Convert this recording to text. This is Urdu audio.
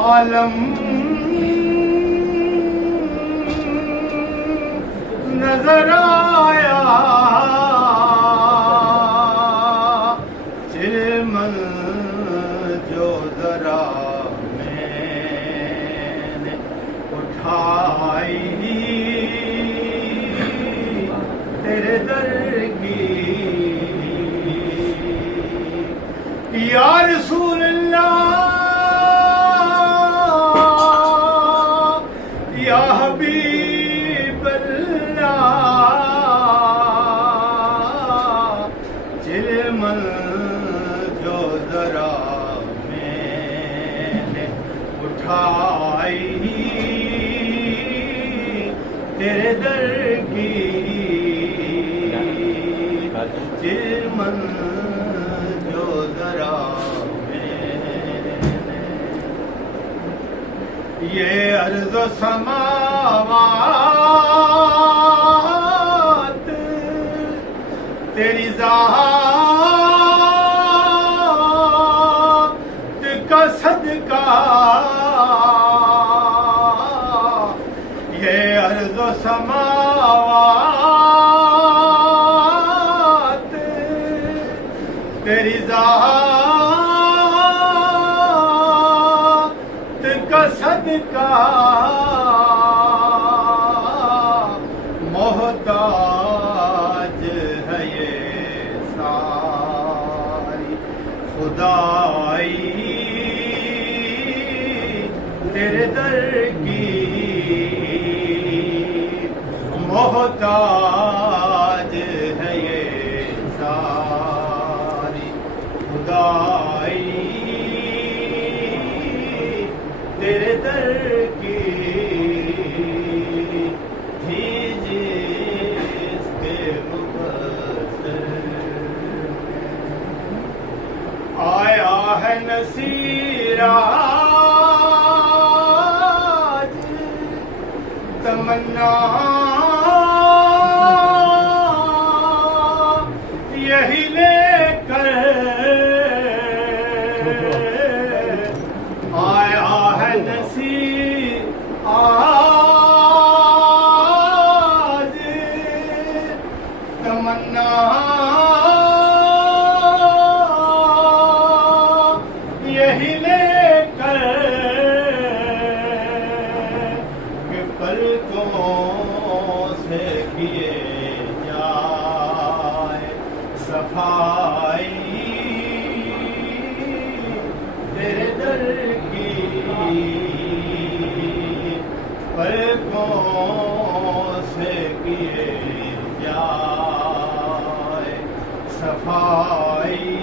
عالم نظر آیا چلمن جو ذرا میں نے اٹھائی تیرے در کی یا رسول اللہ یا حبیب اللہ چلمن جو ذرا میں نے اٹھائی تیرے در کی چلمن جو ذرا یہ ارض و سماوات تیری ذات کا صدقہ یہ ارض و سماوات تیری ذات کا صدقہ محتاج ہے یہ ساری خدائی تیرے در کی محتاج ہے یہ ساری خدائی تیرے در کی تھی جس کے مقصر آیا ہے نصیر آج تمنا یہی لے کر آیا ہے نصیر آج تمنا یہی لے کر کہ پلکوں سے کیے جائے صفائی تیرے در کی پلکوں سے کیے جائے صفائی